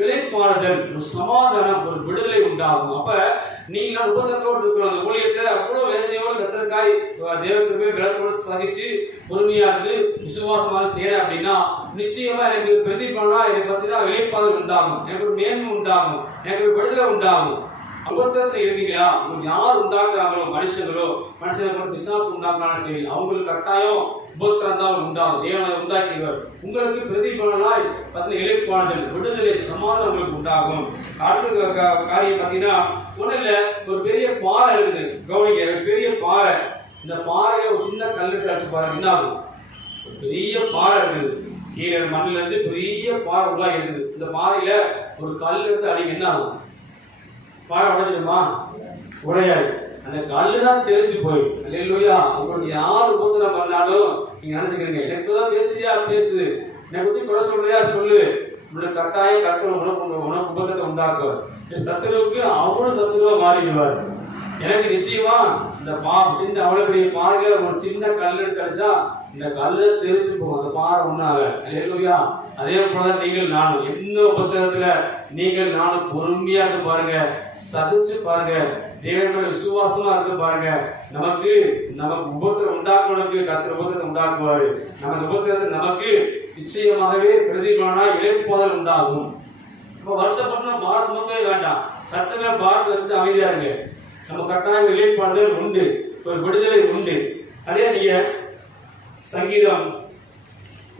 இளைப்பாறுதல், ஒரு சமாதானம், ஒரு விடுதலை உண்டாகும். அப்ப நீங்க உபத்திரத்தோடு இருக்கிற அந்த ஊழியத்தை அவ்வளவு வேதனையோடு கத்திரக்காய் தேவத்துக்கு போய் விளக்கோடு சகிச்சு பொறுமையா இருந்து விசுவாசமாக செய்யற அப்படின்னா நிச்சயமா எனக்கு பிரதிபலனா எனக்கு பார்த்தீங்கன்னா இளைப்பாறுதல் உண்டாகும், எனக்கு ஒரு மேன்மை உண்டாகும், எனக்கு ஒரு விடுதலை உண்டாகும். உபத்திரத்தை இருந்தீங்களா, உங்களுக்கு யார் உண்டாக்குறாங்களோ மனுஷங்களோ மனுஷங்களுக்கு விசுவாசம் உண்டாக்குறாலும் சரி, அவங்களுக்கு கட்டாயம் உபத்திரம் தான் உண்டாகும். தேவனை உண்டாக்கிடுவார். உங்களுக்கு பிரதிபலனாய் பார்த்தீங்கன்னா இளைப்பாறுதல், விடுதலை, சமாதானம் உங்களுக்கு உண்டாகும். அடுத்த காரியம் பார்த்தீங்கன்னா ஒண்ணு இல்ல, ஒரு பெரிய பாறை இருக்குது, கவனிங்க, ஒரு பெரிய பாறை. இந்த பாறையை ஒரு சின்ன கல்லுக்கு அடிச்சு பாருங்க, என்ன ஆகும்? பெரிய பாறை இருக்குது, கீழே மண்ணில இருந்து பெரிய பாறை உள்ளா இருக்குது. இந்த பாறையில ஒரு கல் எடுத்து அடிக்க என்ன ஆகும்? பாறை உடைஞ்சிருமா? உடையாது. அந்த கல்லு தான் தெரிஞ்சு போயிடும். அல்லேலூயா. உங்களுக்கு யார் உபத்திரம் பண்ணாலும் நீங்க நினைச்சுக்கிறீங்க, எனக்கு தான் பேசுறியா பேசு, என்னை பத்தி குறை சொல்றியா சொல்லு, உங்களுக்கு கட்டாயம் கர்த்தர் உனக்கு உபத்திரத்தை உண்டாக்குவார். சத்துருவுக்கு அவரும் சத்துருவா மாறிடுவார். எனக்கு நிச்சயமா இந்த சின்ன அவ்வளவு பெரிய பாறையில ஒரு சின்ன கல் எடுத்தா இந்த கல்ல தெரிச்சு போகும், அந்த பாறை ஒண்ணாக. அல்லேலூயா. அதே போல நீங்கள் நானும் என்ன உபத்திரத்துல நீங்கள் நானும் பொறுமையா இருந்து பாருங்க, சதிச்சு பாருங்க, தேவனோட விசுவாசமா இருந்து பாருங்க. நமக்கு உபத்திரம் உண்டாக்குவதற்கு கர்த்தர் உபத்திரத்தை உண்டாக்குவாரு. நம்ம உபத்திரத்தை நமக்கு நிச்சயமாகவே பிரதிபலனா இளைப்பாறுதல் உண்டாகும். இப்ப வருத்தப்பட்டோம் பார சுமக்கவே வேண்டாம், கர்த்தர் பாரத்தை வச்சுட்டு அமைதியா இருங்க. நம்ம கட்டாயம் இளைப்பாறுதல் உண்டு, ஒரு விடுதலை உண்டு. அதே நீங்க சங்கீதம்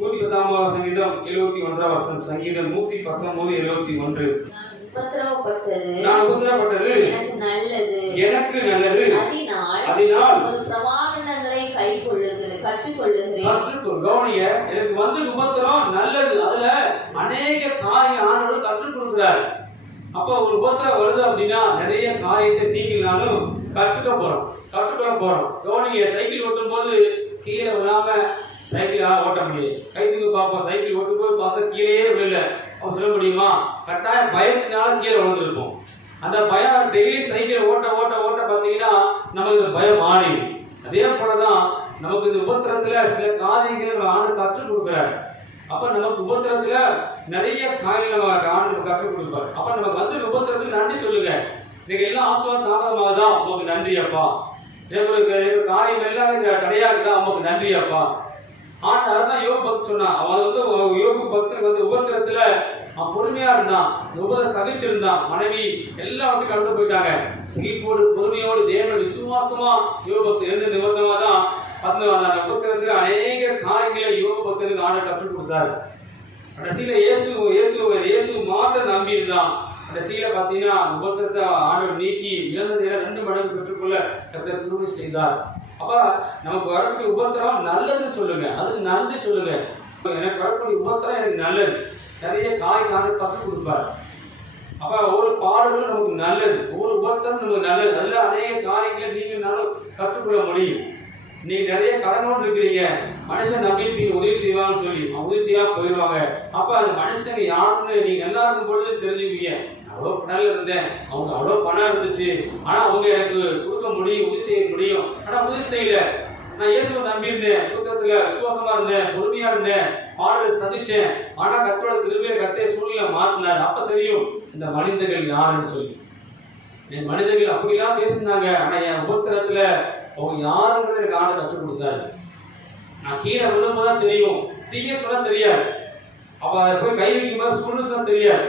110 சங்கீதம் 71 சங்கீதம் 119:71 நான் உபத்திரவப்பட்டது எனக்கு நல்லது, அதனால் பிரமாணங்களை கற்றுக்கொள்ளுகிறேன். கவனிய, எனக்கு வந்து உபத்திரம் நல்லது, அதுல அநேக காரியம் ஆண்டவர் கற்றுக் கொடுக்கிறார். அப்ப ஒரு உபத்திரம் வருது அப்படின்னா நிறைய காரியத்தை நீங்களாலும் கற்றுக்கொள்ள போறோம். கவனிய, சைக்கிள் ஓட்டும் போது கீழே விழாம சைக்கிள் ஓட்ட முடியும். கைத்துக்கு பார்ப்போம், சைக்கிள் ஓட்டும் போது பார்த்தா கீழே விழல, அவன் சொல்ல முடியுமா? கட்டாயம் பயத்தினால கீழே விழுந்திருக்கும். அந்த பயம் டெய்லி சைக்கிள் ஓட்ட பார்த்தீங்கன்னா நமக்கு பயம் மாறி. அதே போலதான் நமக்கு இந்த உபத்திரத்துல சில காரியங்கள் ஆண்டு கற்றுக் கொடுக்கிறார். அப்ப நமக்கு உபத்திரத்துல நிறைய காரியங்கள் ஆண்டு கற்றுக் கொடுப்பார். அப்ப நமக்கு வந்து உபத்திரத்துக்கு நன்றி சொல்லுங்க. நீங்க எல்லாம் ஆசுவாத தாமதமாகதான் உங்களுக்கு நன்றி அப்பா, காரியம் எல்லாமே தடையா இருக்குதா உங்களுக்கு நன்றி அப்பா. ஆனா அதான் யோக பக்தி சொன்னான். அவன் வந்து யோக பக்தர் வந்து உபத்திரத்துல அவன் பொறுமையா இருந்தான், உபத்திரம் சகிச்சிருந்தான். மனைவி எல்லாம் வந்து கடந்து போயிட்டாங்க. சகிப்போடு பொறுமையோடு தேவன விசுவாசமா யோக பக்தி இருந்த நிமித்தமா தான் அந்த உபத்திரத்துல அநேக காரியங்களை யோக பக்தருக்கு ஆண்டவர் கற்றுக் கொடுத்தாரு. கடைசியில இயேசு மாத்திரம் நம்பி இருந்தான். கடைசியில பாத்தீங்கன்னா உபத்திரத்தை ஆண்டவர் நீக்கி இழந்ததை 2 மடங்கு பெற்றுக்கொள்ள கர்த்தர் கிருபை செய்தார். அப்ப நமக்கு வரக்கூடிய உபத்திரம் நல்லது சொல்லுங்க, அதுக்கு நன்றி சொல்லுங்க. எனக்கு வரக்கூடிய உபத்திரம் எனக்கு நல்லது. நிறைய காய் கற்றுக் கொடுப்பார். அப்ப ஒவ்வொரு பாடலும் நமக்கு நல்லது, ஒவ்வொரு உபத்திரம் நமக்கு நல்லது. அதுல அநேக காரியங்களை நீங்க கற்றுக்கொள்ள முடியும். நீங்க நிறைய கடனோடு இருக்கிறீங்க, மனுஷன் நம்பி உதவி செய்வான்னு சொல்லி உதவி செய்யா போயிடுவாங்க. அப்ப அந்த மனுஷங்க யாருன்னு நீங்க நல்லா இருக்கும் பொழுது தெரிஞ்சுக்குவீங்க. அவ்வளோ பணம் இருந்தேன், அவங்க அவ்வளோ பணம் இருந்துச்சு, ஆனா அவங்க எனக்கு கொடுக்க முடியும், உதவி செய்ய முடியும், ஆனா உதவி செய்யல. நான் இயேசுவை நம்பி இருந்தேன், கூட்டத்துல விசுவாசமா இருந்தேன், பொறுமையா இருந்தேன், பாடலை சந்திச்சேன், ஆனா கர்த்தரோட கிருபையை கர்த்தர் சூழ்நிலை மாத்தினார். அப்ப தெரியும் இந்த மனிதர்கள் யாருன்னு சொல்லி. என் மனிதர்கள் அப்படிலாம் பேசினாங்க, ஆனா என் உபத்திரத்துல அவங்க யாருங்கிறத எனக்கு ஆண்டு கற்றுக் கொடுத்தாரு. நான் கீழே விழும்போதுதான் தெரியும், தீய சொல்ல தெரியாது. அப்ப அதை போய் கை வைக்கும் போது சுருணுதான் தெரியாது.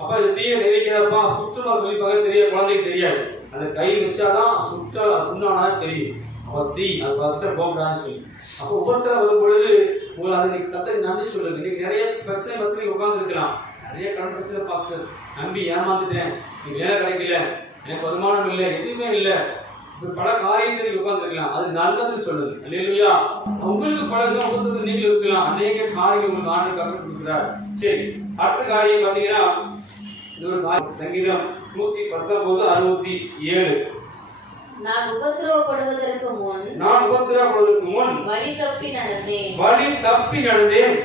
அப்ப இது தீய நினைக்கிறப்பா சுற்றுலா சொல்லி பார்க்க தெரியாது, குழந்தைக்கு தெரியாது. அந்த கை வச்சாதான் சுற்ற உண்டானதான் தெரியும். அப்ப தீ அது பக்கத்தில் போகக்கூடாதுன்னு சொல்லி. அப்ப உபத்திரம் வரும் பொழுது உங்களை அதை கத்தரி நன்றி சொல்லுங்க. இன்னைக்கு நிறைய பிரச்சனை பத்தி உட்கார்ந்து இருக்கலாம், நிறைய கடன் பிரச்சனை பாஸ்டர் நம்பி ஏமாந்துட்டேன், நீங்க வேலை கிடைக்கல, எனக்கு வருமானம் இல்லை, எதுவுமே இல்லை, பல காரியங்கள் உட்கார்ந்துருக்கலாம். அது நல்லதுன்னு சொல்லுது. அல்லேலூயா. உங்களுக்கு பல உபத்திரத்தில் நீங்கள் இருக்கலாம், அநேக காரியங்கள் உங்களுக்கு ஆண்டு கற்றுக் கொடுக்கிறார். சரி, அடுத்த காரியம் பார்த்தீங்கன்னா சங்கீதம் 119:67. நான் உபத்திரவப்படுவதற்கு முன் வழி தப்பி நடந்தேன்.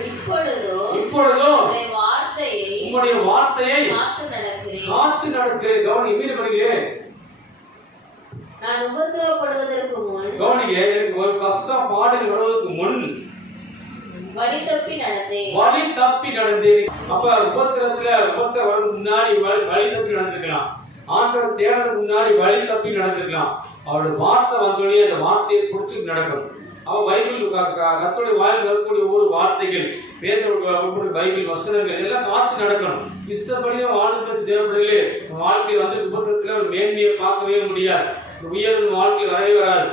இப்பொழுதோ உம்முடைய வார்த்தையை காத்து நடக்கிறேன். கவனி, மீது பண்ணுகிறேன். நான் உபத்திரவப்படுவதற்கு முன் கவனிங்க, எனக்கு ஒரு கஷ்டம் பாடல் வருவதற்கு முன் வழி தப்பி நடந்தேன். அப்ப உபத்திரம் வரதுக்கு முன்னாடி வழி தப்பி நடந்திருக்கலாம். ஆண்டவர் தேடுறதுக்கு முன்னாடி வழி தப்பி நடந்திருக்கலாம். அவருடைய வார்த்தை வந்தோடனே அந்த வார்த்தையை பிடிச்சி நடக்கணும். அவ பைபிள் கர்த்தருடைய வாயில் வரக்கூடிய ஒவ்வொரு வார்த்தைகள், பேதருடைய பைபிள் வசனங்கள் எல்லாம் காத்து நடக்கணும். இஷ்டப்படியும் வாழ்க்கை தேவைப்படலே வாழ்க்கையில் வந்து உபத்திரத்துல ஒரு மேன்மையை பார்க்கவே முடியாது. உயர்வு வாழ்க்கை வரவே வராது.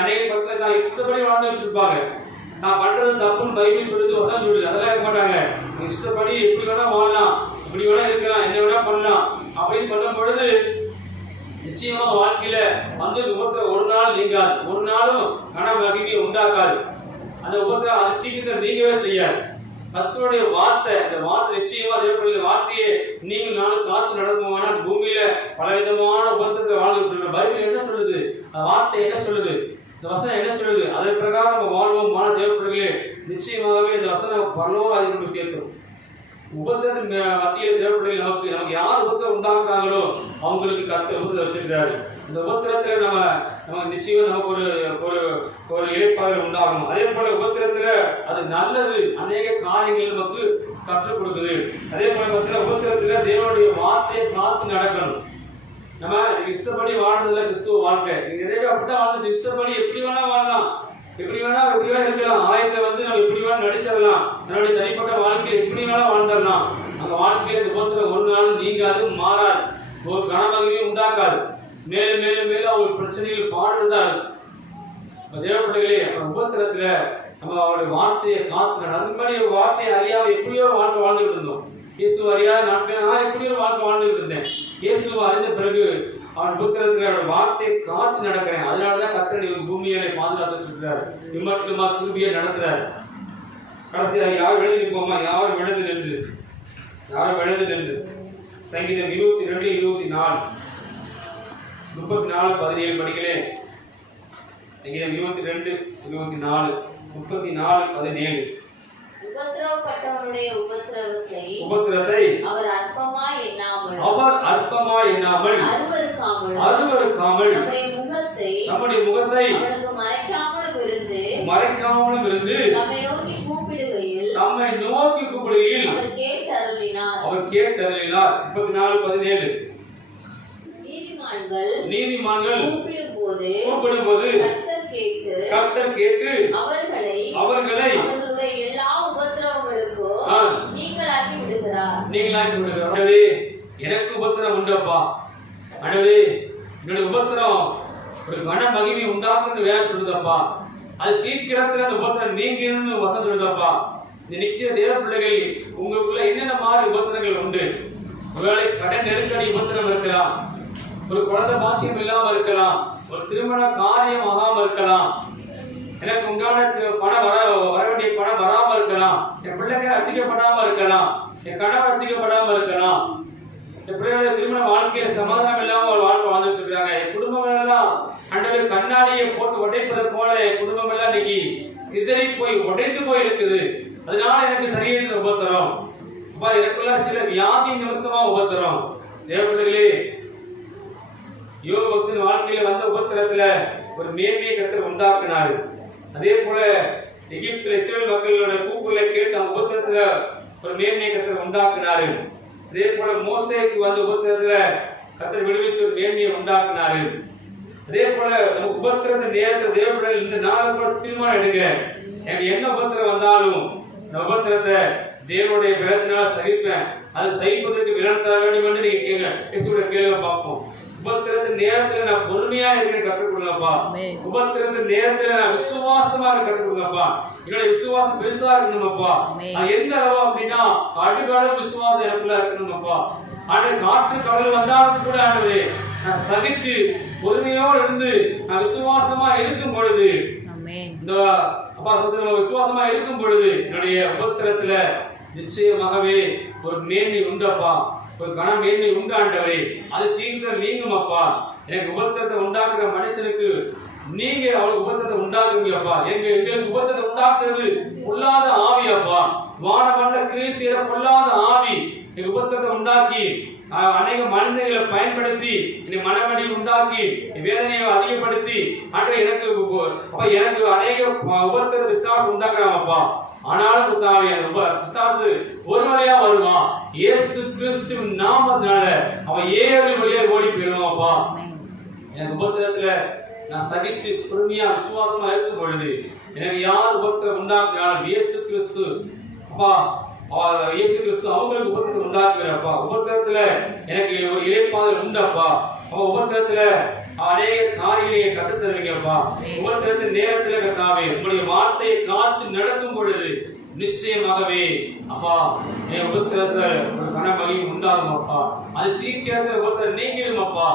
அநேக பக்கத்துல நான் இஷ்டப்படி வாழ்ந்துட்டு இருப்பாங்க. நான் பண்றது தப்புன்னு பைபிள் சொல்லுது, வசனம் சொல்லுது, அதெல்லாம் இருக்க மாட்டாங்க. இஷ்டப்படி எப்படி வேணா வாழலாம், இப்படி வேணா இருக்கலாம், என்ன வேணா பண்ணலாம் அப்படின்னு பண்ணும் பொழுது நிச்சயமா வாழ்க்கையில வந்து உபத்திரம் ஒரு நாள் நீங்காது, ஒரு நாளும் மகிமையை உண்டாக்காது. அந்த உபத்திரம் அது சீக்கிரம் நீங்கவே செய்யாது. கர்த்தருடைய வார்த்தை, அந்த வார்த்தை நிச்சயமா தேவனுடைய வார்த்தையை நீங்கள் நானும் காத்து நடக்குமானா பூமியில பலவிதமான உபத்திரத்தை வாழ்ந்துட்டு பைபிள் என்ன சொல்லுது, அந்த வார்த்தை என்ன சொல்லுது, இந்த வசனம் என்ன சொல்லுது, அதன் பிரகாரம் நம்ம வாழ்வோம். மான தேவப்பிள்ளைகளே, நிச்சயமாகவே இந்த வசனம் பரலோக அதிகம் சேர்த்துரும். உபத்திரத்தின் மத்தியில் தேவப்பிள்ளைகள் நமக்கு யார் உபத்திரம் உண்டாக்குறாங்களோ அவங்களுக்கு கர்த்தர் உபத்திரம் வச்சிருக்காரு. இந்த உபத்திரத்துல நம்ம நிச்சயம் நமக்கு ஒரு இழைப்பாக உண்டாகணும். அதே போல உபத்திரத்துல அது நல்லது, அநேக காரியங்கள் நமக்கு கற்றுக் கொடுக்குது. அதே போல உபத்திரத்துல தேவனுடைய வார்த்தையை காத்து நடக்கணும். நம்ம இஷ்டப்படி வாழ்றதுல கிறிஸ்துவ வாழ்க்கை நிறைய அப்படித்தான் வாழ்ந்து இஷ்டப்படி எப்படி வேணா வாழலாம், எப்படி வேணா இருக்கலாம். ஆயத்தை வந்து நம்ம எப்படி வேணா நடிச்சிடலாம், நம்மளுடைய தனிப்பட்ட வாழ்க்கையை எப்படி வேணா வாழ்ந்துடலாம். அந்த வாழ்க்கையில உபத்திரம் ஒரு நாள் நீங்காது, மாறாது, ஒரு கனமகிமையும் உண்டாக்காது. மேலும் மேலும் மேலும் அவங்க பிரச்சனைகள் பாடுறதாரு. தேவப்பிள்ளைகளே, உபத்திரத்துல நம்ம அவருடைய வார்த்தையை காத்து நன்மணி வார்த்தையை அறியாம எப்படியோ வாழ்ந்துட்டு இருந்தோம். இயேசு அறியாத நாட்கள் நான் எப்படியோ வாழ்ந்துட்டு இருந்தேன். இயேசுவை அறிந்த பிறகு அவன் புத்திரத்துல வார்த்தையை காத்து நடக்கிறேன். அதனாலதான் கர்த்தர் பூமியை பாதுகாத்துட்டு இருக்கிறாரு, விமர்சனமா திரும்பியே நடத்துறாரு. கடைசியா யார் எழுதி போமா, யார் விழுந்து நின்று சங்கீதம் 22:24 34:17 படிக்கிறேன். சங்கீதம் 22:24 34:17. உபத்திரவப்பட்டவனுடைய உபத்திரத்தை அவர் அற்பமாய் எண்ணாமல் அருவருக்காமல் நம்முடைய முகத்தை மறைக்காமலும் இருந்து நம்மை நோக்கி கூப்பிடுகையில் அவர் கேட்டருளினார். 34:17. நீதிமான்கள் கூப்பிடும்போது கர்த்தர் கேட்டு அவர்களை எல்லா உபத்திரவங்களுக்கும் நீங்களாக்கி விடுகிறார். எனக்கு உபத்திரம் உண்டப்பா, அடவே என்னுடைய உபத்திரம் ஒரு கன மகிமை உண்டாக்குன்னு வேலை சொல்லுதப்பா, அது சீக்கிரத்துல அந்த உபத்திரம் நீங்கன்னு வசம் சொல்லுதப்பா. இந்த நிச்சய தேவ பிள்ளைகள் உங்களுக்குள்ள என்னென்ன மாதிரி உபத்திரங்கள் உண்டு, ஒருவேளை கடன் நெருக்கடி உபத்திரம் இருக்கலாம், ஒரு குழந்தை பாக்கியம் இல்லாம இருக்கலாம், ஒரு திருமண காரியம் ஆகாம இருக்கலாம், எனக்கு உண்டான பணம் வர வேண்டிய பணம் வராம இருக்கலாம், என் பிள்ளைங்க அச்சிக்கப்படாம இருக்கலாம், என் கணவன் அச்சிக்கப்படாம இருக்கலாம், என் பிள்ளைகளுடைய திருமண வாழ்க்கையில சமாதானம் இல்லாம ஒரு வாழ்க்கை வாழ்ந்துட்டு இருக்காங்க. என் குடும்பங்கள் எல்லாம் அண்டவர் கண்ணாடியை போட்டு உடைப்பது போல என் குடும்பம் எல்லாம் இன்னைக்கு சிதறி போய் உடைந்து போய் இருக்குது. அதனால எனக்கு சரியான உபத்திரம், அப்பா எனக்குள்ள சில வியாதி நிமித்தமா உபத்திரம். தேவர்களே, யோபு பக்தன் வாழ்க்கையில வந்த உபத்திரத்துல ஒரு மேன்மையை கர்த்தர் உண்டாக்குனாரு. அதே போல எகிப்துல இஸ்ரவேல் மக்களோட கூக்குரலை கேட்டு அந்த உபத்திரத்துல ஒரு மேன்மையை கர்த்தர் உண்டாக்குனாரு. அதே போல மோசேக்கு வந்த உபத்திரத்துல கர்த்தர் விடுவிச்சு ஒரு மேன்மையை உண்டாக்குனாரு. அதே போல நம்ம உபத்திரத்தை நேரத்தில் தேவர்கள் இந்த நாளை கூட தீர்மானம் எடுங்க. எனக்கு என்ன உபத்திரம் வந்தாலும் இந்த உபத்திரத்தை தேவனுடைய பலத்தினால் சகிப்பேன், அது சகிப்பதற்கு விலன் தர வேண்டும் என்று நீங்க கேளுங்க. கேளுங்க பார்ப்போம். உபத்திரத்தின் நேரத்துல நான் பொறுமையா இருக்கிறேன் கற்றுக்கொள்ளப்பா. உபத்திரத்தின் நேரத்துல நான் விசுவாசமா கற்றுக்கொள்ளப்பா. என்னோட விசுவாசம் பெருசா இருக்கணுமப்பா. அது எந்த அளவு அப்படின்னா அடுகால விசுவாசம் எனக்குள்ள இருக்கணுமப்பா. ஆனா காற்று கடல் வந்தாலும் கூட ஆண்டவரே நான் சகிச்சு பொறுமையோடு இருந்து நான் விசுவாசமா இருக்கும் பொழுது, இந்த அப்பா சொல்ற விசுவாசமா இருக்கும் பொழுது என்னுடைய உபத்திரத்துல நிச்சயமாகவே ஒரு மேன்மை உண்டப்பா, ஒரு கன மேன்மை உண்டாண்டவரே. அது சீக்கிரம் நீங்கும் அப்பா. எனக்கு உபத்திரத்தை உண்டாக்குற மனுஷனுக்கு நீங்க அவளுக்கு உபத்திரத்தை உண்டாக்குவீங்கப்பா. எங்களுக்கு உபத்திரத்தை உண்டாக்குறது பொல்லாத ஆவி அப்பா. வானமண்ட கிரீசியர பொல்லாத ஆவி எங்க உபத்திரத்தை உண்டாக்கி அநேக மனிதர்களை பயன்படுத்தி மனவடி உண்டாக்கி வேதனையை அதிகப்படுத்தி எனக்கு அநேக உபத்திர விசுவாசம் உண்டாக்குறாங்கப்பா. ஆனாலும் பிசாசு ஒரு வழியா வருவான். இயேசு கிறிஸ்து நாமத்தினால அவன் 7 வழியா ஓடி போயிருவான்ப்பா. எனக்கு உபத்திரத்துல நான் சகிச்சு பொறுமையா விசுவாசமா இருக்கும் பொழுது எனக்கு யார் உபத்திரம் உண்டாக்குறாலும் இயேசு கிறிஸ்து அப்பா, இயேசு கிறிஸ்து அவங்களுக்கு உபத்திரத்தை உண்டாக்குறப்பா. உபத்திரத்துல எனக்கு ஒரு இளைப்பாதல் உண்டப்பா. உபத்திரத்துல அநேக காரியங்களை கற்றுத்தருவீங்கப்பா. உபத்திரத்தின் நேரத்துல கர்த்தாவே உங்களுடைய வார்த்தையை காத்து நடக்கும் பொழுது நிச்சயமாகவே அப்பா என் உபத்திரத்துல ஒரு கனமகி உண்டாகும் அப்பா. அது சீக்கிரத்துல உபத்திரம் நீங்கிடும் அப்பா.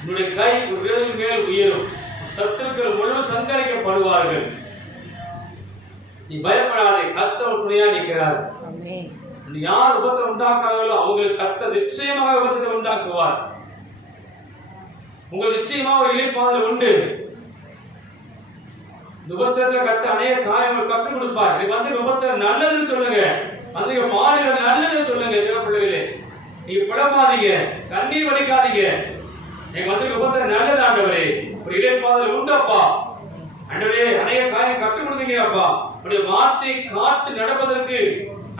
உன்னுடைய கை ஒரு விரலின் மேல் உயரும், சத்துருக்கள் முழு சங்கரிக்கப்படுவார்கள். நீ பயப்படாதே, கர்த்தர் துணையா நிற்கிறார். யார் உபத்திரம் உண்டாக்குறாங்களோ அவங்களுக்கு கர்த்தர் நிச்சயமாக உபத்திரத்தை உண்டாக்குவார். உங்களுக்கு நிச்சயமா ஒரு இளைப்பாதல் உண்டு. உபத்திரத்தை கத்த அநேக காரியங்கள் கற்றுக் கொடுப்பார். நீ வந்து உபத்திரம் நல்லதுன்னு சொல்லுங்க, வந்து மாநில நல்லதுன்னு சொல்லுங்க. தேவ பிள்ளைகளே, நீங்க பிடமாதீங்க, கண்ணீர் வடிக்காதீங்க. நீங்க வந்து உபத்திரம் நல்லது ஆண்டவரே, ஒரு இளைப்பாதல் உண்டப்பா. ஆண்டவரே அநேக காரியம் கற்றுக் கொடுத்தீங்க அப்பா. உடைய வார்த்தையை காத்து நடப்பதற்கு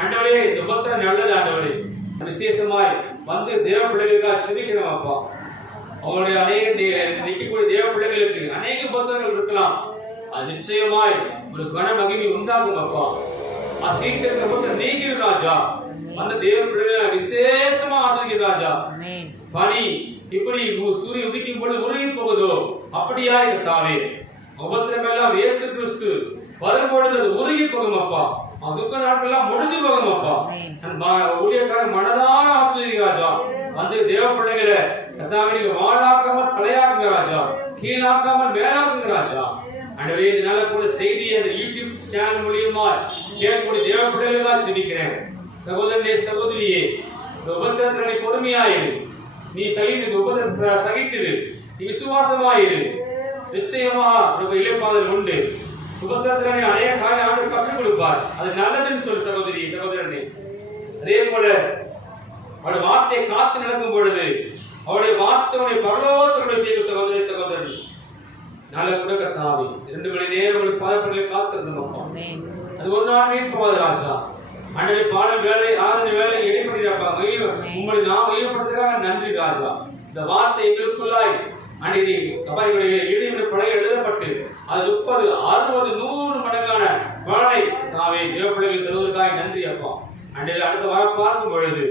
ஆண்டவரே இந்த உபத்திரம் நல்லது ஆண்டவரே. விசேஷமாய் வந்து தேவ பிள்ளைகளுக்காக செபிக்கிறோம் அப்பா. அவங்களுடைய அநேக நிற்கக்கூடிய தேவ பிள்ளைகளுக்கு அநேக உபத்திரங்கள் இருக்கலாம். அது நிச்சயமாய் ஒரு கன மகிமை உண்டாகும் அப்பா. சீக்கிரத்தை உபத்திரம் நீங்கிடும் ராஜா. அந்த தேவ பிள்ளைகளை விசேஷமா ஆசிரியர் ராஜா. பனி இப்படி சூரியன் உதிக்கும் பொழுது உருகி போகுதோ அப்படியா தாவே உபத்திரம் எல்லாம் இயேசு கிறிஸ்து வரும்பொழுது அது உருகி போகும் அப்பா. துக்க நாட்கள் எல்லாம் முடிஞ்சு போகும் அப்பா. ஊழியக்காரன் மனதான ஆசிரியர் ராஜா. வந்து தேவ பிள்ளைகளை நீங்க வாழாக்காமல் தலையாக்குங்க ராஜா, கீழாக்காமல் மேலாக்குங்க ராஜா. ஆண்டவரே இதனால கூட செய்தி அந்த யூடியூப் சேனல் மூலியமா கேட்கக்கூடிய தேவ பிள்ளைகளா செபிக்கிறேன். சகோதரனே சகோதரியே, உபத்திரத்தினை பொறுமையாயிரு. நீ சகித்திரு, நீ விசுவாசமாயிரு. நிச்சயமா உனக்கு இளைப்பாதல் உண்டு. உபத்திரத்தினை அநேக காரியம் கற்றுக் கொடுப்பார். அது நல்லதுன்னு சொல்லு சகோதரி சகோதரனே. அதே போல அவருடைய வார்த்தையை காத்து நடக்கும் பொழுது அவருடைய வார்த்தையுடைய பரலோகத்தினுடைய செய்தி சகோதரி சகோதரன் நாளை கூட கத்தாவி 2 மணி நேரம் உங்களுக்கு பாதப்படியை காத்திருந்தோம். அது ஒரு நாள் வீண் போகாது ராஜா. அன்றைய பாடல் வேலை ஆராதனை வேலை இடைப்படிப்பாங்க. உங்களை நாம் ஈடுபடுறதுக்காக நன்றி ராஜா. இந்த வார்த்தை எங்களுக்குள்ளாய் அன்றைய கபாய்களுடைய இடைவெளி பழைய எழுதப்பட்டு அது 30, 60, 100 மடங்கான பலனை தாவே தேவப்பிள்ளைகள் தருவதற்காக நன்றி அப்பா. அன்றைய அடுத்த வார பார்க்கும் பொழுது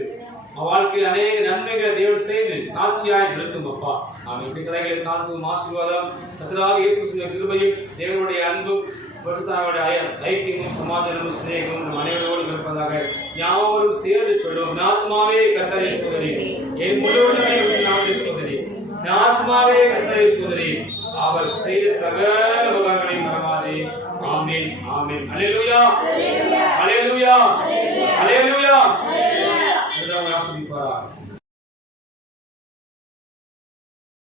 வாழ்க்கையில் அநேக நன்மைகளை தேவன் செய்து சாட்சியாய் நிறுத்தும் அப்பா. நாம் எப்படி கலைகளை காண்போம். ஆசீர்வாதம் கர்த்தராகிய இயேசு கிறிஸ்துவின் கிருபையும் தேவனுடைய அன்பும் பரிசுத்தாவிய ஐக்கியமும் சமாதானமும் சிநேகமும் நம் அனைவரோடும் இருப்பதாக. யாவரும் சேர்ந்து சொல்லுவோம். ஆத்மாவே கர்த்தரை ஸ்தோத்திரி, என் முழு உள்ளமே உம்முடைய நாமத்தை ஸ்தோத்திரி. ஆத்மாவே கர்த்தரை ஸ்தோத்திரி, அவர் செய்த சகல உபகாரங்களையும் மறவாதே. ஆமென் ஆமென். அல்லேலூயா அல்லேலூயா அல்லேலூயா. அல்லேலூயா. ஆசீர்வதிப்பாராக.